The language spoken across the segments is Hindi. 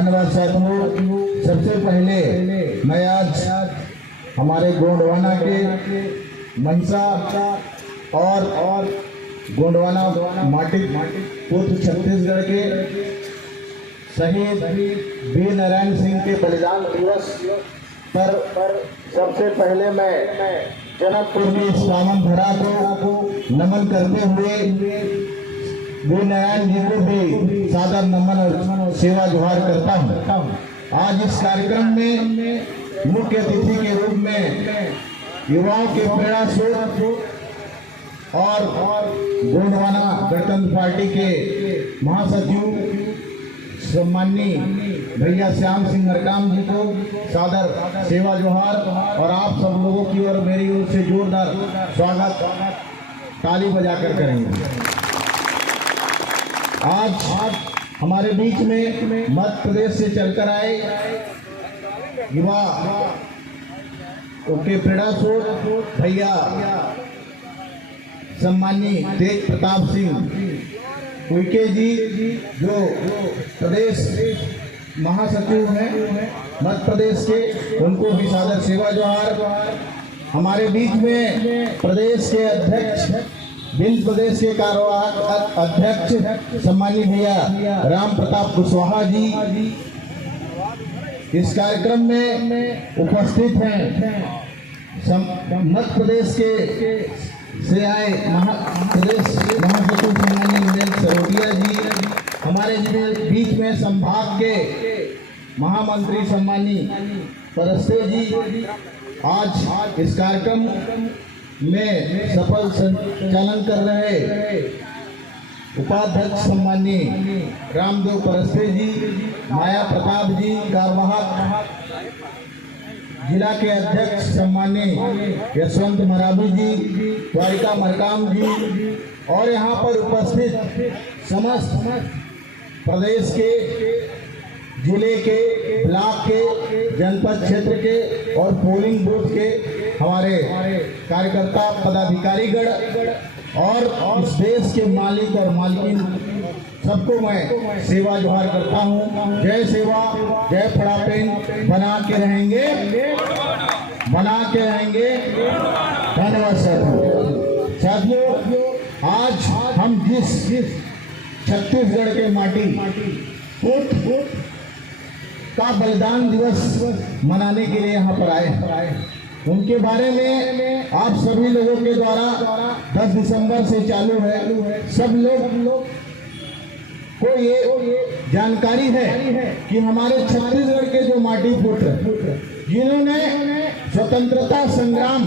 धन्यवाद साथियों। सबसे पहले मैं आज हमारे गोंडवाना के मनसा और गोंडवाना माटी पुत्र छत्तीसगढ़ के शहीद वीर नारायण सिंह के बलिदान दिवस पर सबसे पहले मैं जनकपुर की इस पावन धरा को नमन करते हुए वीर नारायण जी को भी सादर नमन और सेवा जोहार करता हूँ। आज इस कार्यक्रम में मुख्य अतिथि के रूप में युवाओं के प्रेरणा स्रोत और गोंडवाना गणतंत्र पार्टी के महासचिव सम्माननीय भैया श्याम सिंह मरकाम जी को सादर सेवा जोहार और आप सब लोगों की ओर मेरी ओर से जोरदार स्वागत ताली बजाकर करेंगे। आज हमारे बीच में मध्य प्रदेश से चलकर आए युवा के प्रेरणा स्रोत भैया सम्माननीय तेज प्रताप सिंह उइके जी जो प्रदेश महासचिव हैं मध्य प्रदेश के, उनको भी सादर सेवा जोहार। हमारे बीच में प्रदेश के अध्यक्ष विंध्य प्रदेश के कार्यवाहक अध्यक्ष सम्माननीय भैया राम प्रताप कुशवाहा जी इस कार्यक्रम में उपस्थित हैं। मध्य प्रदेश के से आए प्रदेश महासचिव सम्माननीय वीरेंद्र सरोटिया जी, हमारे बीच में संभाग के महामंत्री सम्माननीय परस्ते जी आज इस कार्यक्रम में सफल संचालन कर रहे उपाध्यक्ष सम्माननीय रामदेव परस्ते जी, माया प्रताप जी कार्यवाहक, जिला के अध्यक्ष सम्माननीय यशवंत मराबी जी, द्वारिका मरकाम जी और यहाँ पर उपस्थित समस्त प्रदेश के, जिले के, ब्लॉक के, जनपद क्षेत्र के और पोलिंग बूथ के हमारे कार्यकर्ता पदाधिकारीगण और इस देश के मालिक और मालकिन सबको मैं सेवा जोहार करता हूँ। जय सेवा, जय फड़ापेन, बना के रहेंगे, बना के रहेंगे। धन्यवाद साथियों। आज हम जिस छत्तीसगढ़ के माटी पुत्र का बलिदान दिवस मनाने के लिए यहाँ पर आए हैं, उनके बारे में आप सभी लोगों के द्वारा 10 दिसंबर से चालू है, सब लोग को ये जानकारी है कि हमारे छत्तीसगढ़ के जो माटी पुत्र जिन्होंने स्वतंत्रता संग्राम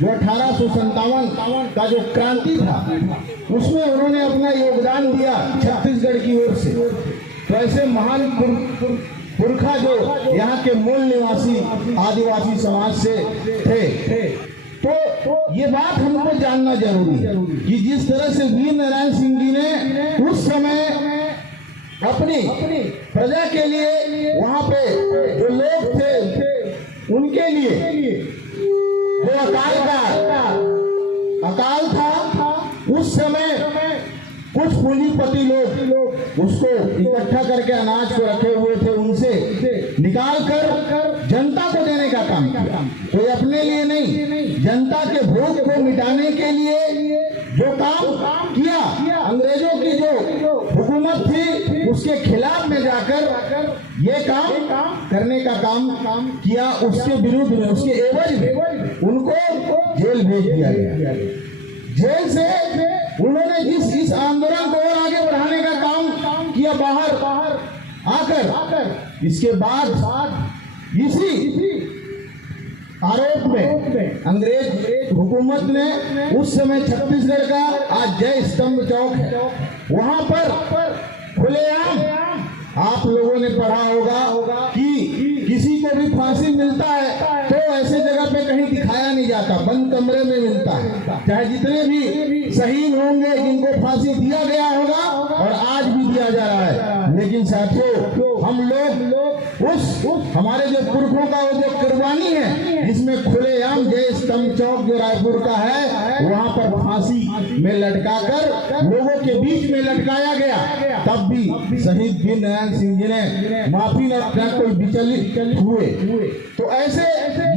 जो 1857 का जो क्रांति था उसमें उन्होंने अपना योगदान दिया छत्तीसगढ़ की ओर से। तो ऐसे महान पुरखा जो यहाँ के मूल निवासी आदिवासी समाज से थे, तो ये बात हमको जानना जरूरी है कि जिस तरह से वीर नारायण सिंह जी ने उस समय अपनी प्रजा के लिए वहाँ पे जो लोग थे उनके लिए जो अकाल था उस समय कुछ पूंजीपति लोग उसको इकट्ठा करके अनाज को रखे हुए थे, उनसे निकाल कर जनता को देने का काम किया। कोई अपने लिए नहीं, जनता के भूख को मिटाने के लिए जो काम किया, अंग्रेजों की जो हुकूमत थी उसके खिलाफ में जाकर ये काम करने का काम किया। उसके विरुद्ध में, उसके एवज में उनको जेल भेज दिया गया। जेल से उन्होंने इस आंदोलन को और आगे बढ़ाने का काम किया बाहर आकर। इसके बाद इसी आरोप में अंग्रेज हुकूमत ने उस समय छत्तीसगढ़ का आज जय स्तंभ चौक है, वहां पर खुलेआम आप लोगों ने पढ़ा होगा कि किसी को भी फांसी मिलता है तो ऐसे जगह पे कहीं दिखाया नहीं जाता, बंद कमरे में मिलता है। चाहे जितने भी शहीद होंगे जिनको फांसी दिया गया होगा और आज भी दिया जा रहा है, लेकिन साथियों हम लोग उस हमारे जो पुरखों का वो जो कुर्बानी है जिसमें खुलेआम जय चम चौक जो रायपुर का है वहां पर फांसी में लटकाकर लोगों के बीच में लटकाया गया, तब भी शहीद वीर नारायण सिंह जी ने माफी न कोई विचलित हुए। तो ऐसे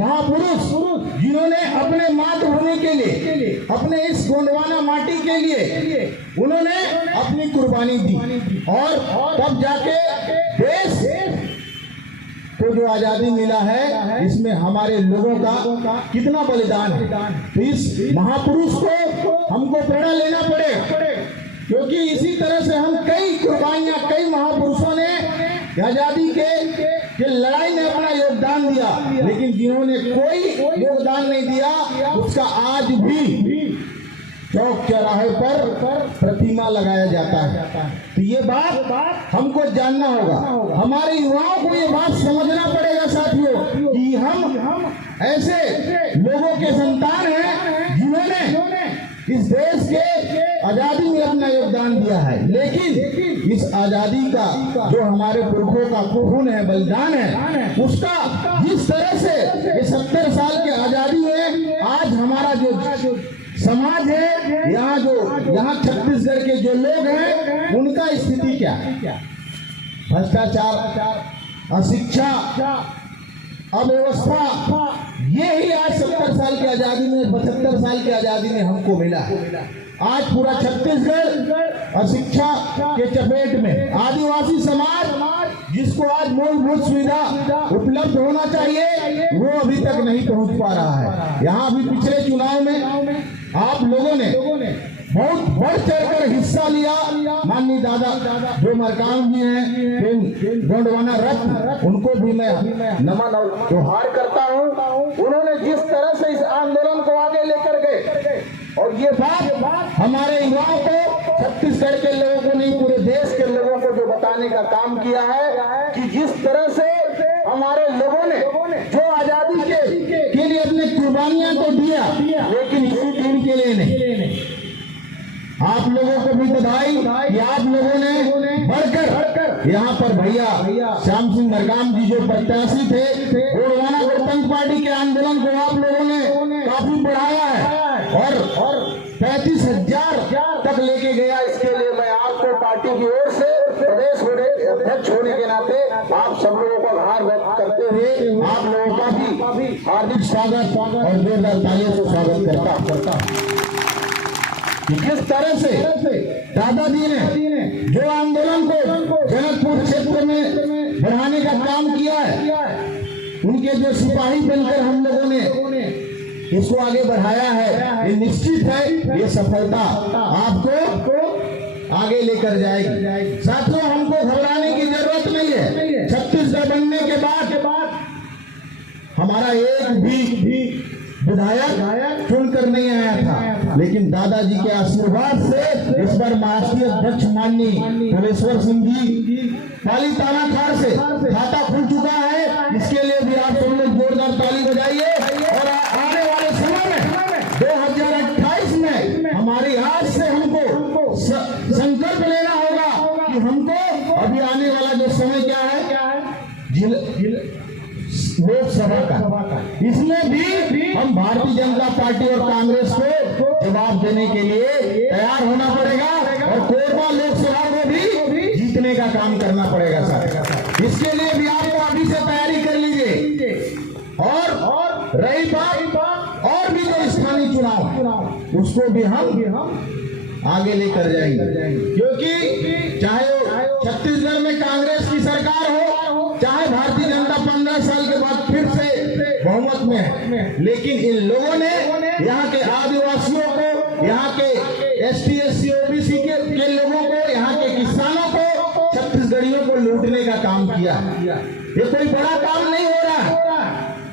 महापुरुष जिन्होंने अपने मातृभूमि के लिए, अपने इस गोंडवाना माटी के लिए उन्होंने अपनी कुर्बानी दी, और तब जाके देश को जो आजादी मिला है इसमें हमारे लोगों का कितना बलिदान है। तो इस महापुरुष को हमको प्रेरणा लेना पड़े, क्योंकि इसी तरह से हम कई कुर्बानियां, कई महापुरुषों ने आजादी के लड़ाई में अपना योगदान दिया, लेकिन जिन्होंने कोई योगदान नहीं दिया उसका आज भी चौक चौराहे पर प्रतिमा लगाया जाता है। तो ये बात हमको जानना होगा, हमारे युवाओं को ये बात समझना पड़ेगा साथियों कि हम ऐसे लोगों के संतान हैं जिन्होंने इस देश के आजादी में अपना योगदान दिया है, लेकिन इस आजादी का जो हमारे पुरखों का खून है, बलिदान है, उसका जिस तरह से ये 70 साल के आजादी में आज हमारा जो समाज है, यहाँ छत्तीसगढ़ के जो लोग हैं उनका स्थिति क्या है, भ्रष्टाचार, अशिक्षा, अव्यवस्था, ये ही आज 70 साल की आजादी में, 72 साल की आजादी में हमको मिला है। आज पूरा छत्तीसगढ़ अशिक्षा के चपेट में, आदिवासी समाज जिसको आज मूलभूत सुविधा उपलब्ध होना चाहिए वो अभी तक नहीं पहुंच पा रहा है। यहाँ भी पिछले चुनाव में आप लोगों ने बहुत बढ़ चढ़कर हिस्सा लिया। माननीय दादा जो मरकाम जी हैं, गोंडवाना रत्न, उनको भी मैं नमन और जोहार करता हूँ। उन्होंने जिस तरह से इस आंदोलन को आगे लेकर गए, और ये बात हमारे युवाओं को, छत्तीसगढ़ के लोगों को नहीं, पूरे देश के लोगों को जो बताने का काम किया है कि जिस तरह से हमारे लोगों ने जो आजादी के लिए अपने कुर्बानियां तो दिया, लेकिन इसी दिन के लिए नहीं। आप लोगों को भी बधाई कि आप लोगों ने बढ़कर यहाँ पर भैया श्याम सिंह मरकाम जी जो प्रत्याशी थे, गोंडवाना गणतंत्र पार्टी के आंदोलन को आप लोगों ने काफी बढ़ाया है और 35,000 तक लेके गया। इसके लिए मैं आपको पार्टी की ओर से प्रदेश अध्यक्ष होने के नाते आप सब लोगों को आभार व्यक्त करते हुए आप लोगों का भी हार्दिक स्वागत और जोरदार तालियों से स्वागत करता हूँ। किस तरह से दादाजी ने जो आंदोलन को जनकपुर क्षेत्र में बढ़ाने का काम किया है, उनके जो सिपाही बनकर हम लोगों ने इसको आगे बढ़ाया है, ये निश्चित है ये सफलता आपको आगे लेकर जाएगी। साथियों, हमको घबराने की जरूरत नहीं है। छत्तीसगढ़ बनने के बाद हमारा एक भी विधायक चुनकर नहीं आया था, लेकिन दादाजी के आशीर्वाद से इस बार महाराष्ट्रीय अध्यक्ष माननीय कलेश्वर सिंह जी पाली तानाखार से खाता खुल चुका है। इसके लिए भी आप सब लोग जोरदार ताली बजाइए। और आने वाले समय में 2028 में हमारी आज से हमको संकल्प लेना होगा कि हमको अभी आने वाला जो समय क्या है, लोकसभा का, इसमें भी हम भारतीय जनता पार्टी और कांग्रेस को जवाब देने के लिए तैयार होना पड़ेगा और कोरबा लोकसभा को भी जीतने का काम करना पड़ेगा सर। इसके लिए भी आपको अभी से तैयारी कर लीजिए। और रही बात और भी जो स्थानीय चुनाव, उसको भी हम आगे लेकर जाएंगे, क्योंकि चाहे छत्तीसगढ़ में कांग्रेस की सरकार हो, चाहे भारतीय जनता 15 साल के बाद फिर से बहुमत में है, लेकिन इन लोगों ने यहाँ के आदिवासियों को, यहाँ के ST SC OBC के लोगों को, यहाँ के किसानों को, छत्तीसगढ़ियों को लूटने का काम किया। ये कोई बड़ा काम नहीं हो रहा,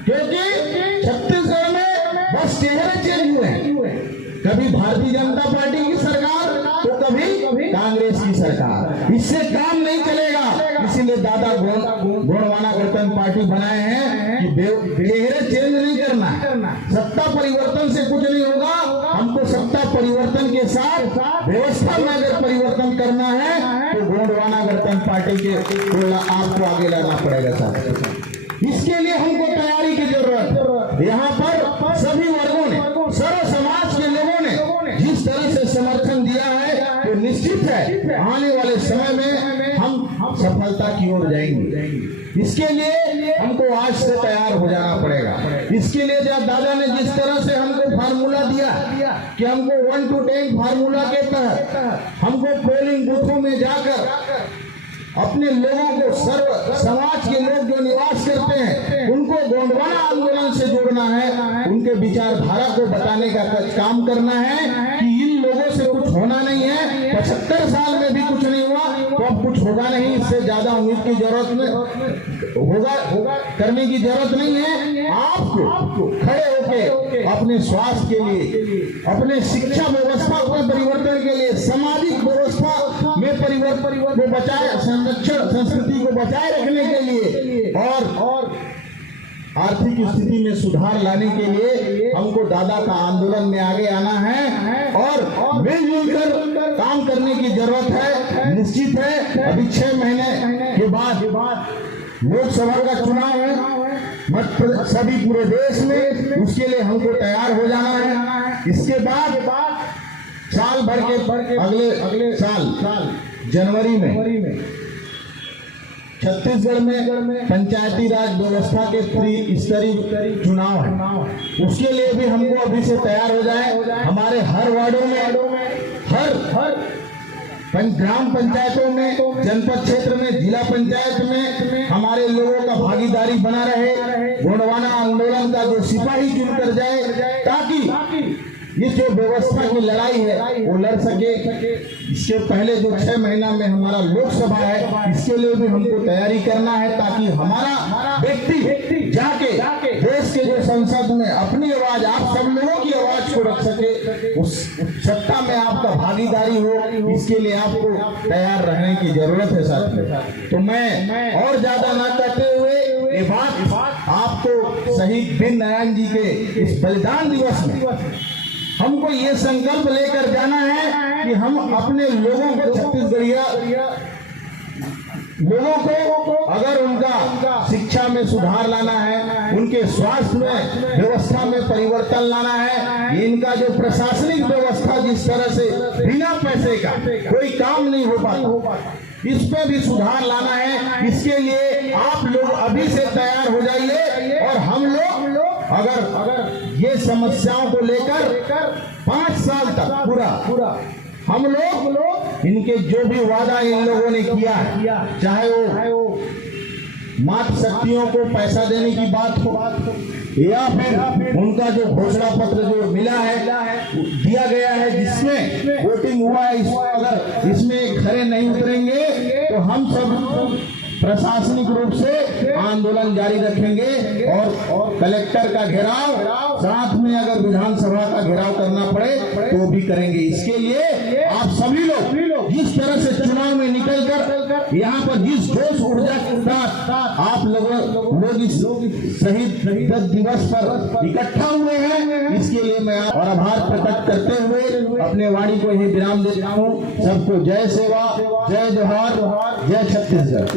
क्योंकि छत्तीसगढ़ में बस चेहरे चेंज हुए हैं। कभी भारतीय जनता पार्टी की सरकार तो कभी कांग्रेस की सरकार, इससे काम नहीं चलेगा। इसीलिए दादा गोंडवाना गणतंत्र पार्टी बनाए हैं कि चेहरे चेंज नहीं करना, सत्ता परिवर्तन से कुछ नहीं होगा। हमको सत्ता परिवर्तन के साथ व्यवस्था में अगर परिवर्तन करना है तो गोंडवाना गणतंत्र पार्टी के आपको आगे लाना पड़ेगा सर। इसके लिए हमको तैयारी की जरूरत है। यहाँ पर सभी वर्गों ओर जाएंगे। इसके लिए हमको आज से तैयार हो जाना पड़ेगा। इसके लिए जब दादा ने जिस तरह से हमको फार्मूला दिया कि हमको 1 to 10 फार्मूला के तहत हमको पोलिंग बूथों में जाकर अपने लोगों को, सर्व समाज के लोग जो निवास करते हैं उनको गोंडवाना आंदोलन से जोड़ना है, उनके विचारधारा को बताने का काम करना है कि इन लोगों से कुछ होना नहीं है। 75 साल में भी कुछ नहीं हुआ तो अब कुछ होगा नहीं। इससे ज्यादा उम्मीद की जरूरत नहीं होगा करने की जरूरत नहीं है। आपको खड़े होके अपने स्वास्थ्य के लिए, अपने शिक्षा व्यवस्था को परिवर्तन के लिए, सामाजिक व्यवस्था में परिवर्तन को बचाए, संरक्षण संस्कृति को बचाए रखने के लिए और आर्थिक स्थिति में सुधार लाने के लिए हमको दादा का आंदोलन में आगे आना है और मिलजुल कर काम करने की जरूरत है। निश्चित है अभी 6 महीने के बाद लोकसभा का चुनाव है सभी पूरे देश में, उसके लिए हमको तैयार हो जाना है। इसके बाद साल भर के अगले साल जनवरी में छत्तीसगढ़ में पंचायती राज व्यवस्था के त्रिस्तरीय चुनाव है। उसके लिए भी हमको अभी से तैयार हो जाए। हमारे हर वार्डों में, हर ग्राम पंचायतों में, जनपद क्षेत्र में, जिला पंचायत में हमारे लोगों का भागीदारी बना रहे। गोंडवाना आंदोलन का जो सिपाही चुनकर जाए ताकि ये जो व्यवस्था की लड़ाई है वो लड़ सके। इसके पहले जो 6 महीना में हमारा लोकसभा है, इसके लिए भी हमको तैयारी करना है ताकि हमारा व्यक्ति जाके देश के जो संसद में अपनी आवाज, आप सब लोगों की आवाज को रख सके, उस सत्ता में आपका भागीदारी हो। इसके लिए आपको तैयार रहने की जरूरत है साथियों। तो मैं और ज्यादा ना कहते हुए ये बात आपको शहीद वीर नारायण जी के इस बलिदान दिवस में हमको ये संकल्प लेकर जाना है कि हम अपने लोगों को, छत्तीसगढ़िया लोगों को अगर उनका शिक्षा में सुधार लाना है, उनके स्वास्थ्य में व्यवस्था में परिवर्तन लाना है, इनका जो प्रशासनिक व्यवस्था जिस तरह से बिना पैसे का कोई काम नहीं हो पाता, इस पे भी सुधार लाना है। इसके लिए आप लोग अभी से तैयार हो जाइए और हम लोग अगर ये समस्याओं को लेकर 5 साल तक पूरा हम लोग इनके जो भी वादा इन लोगों ने किया, चाहे वो मातृशक्तियों को पैसा देने की बात हो या फिर उनका जो घोषणा पत्र जो मिला है, दिया गया है, जिसमें वोटिंग हुआ है, अगर इसमें खरे नहीं उतरेंगे तो हम सब प्रशासनिक रूप से आंदोलन जारी रखेंगे और कलेक्टर का घेराव, साथ में अगर विधानसभा का घेराव करना पड़े तो भी करेंगे। इसके लिए आप सभी लोग जिस तरह से चुनाव में निकलकर यहाँ पर जिस जोश ऊर्जा के साथ आप लोग इस शहीद दिवस पर इकट्ठा हुए हैं, इसके लिए मैं और आभार प्रकट करते हुए अपने वाणी को यही विराम देता हूँ। सबको जय सेवा, जय जोहार, जय छत्तीसगढ़।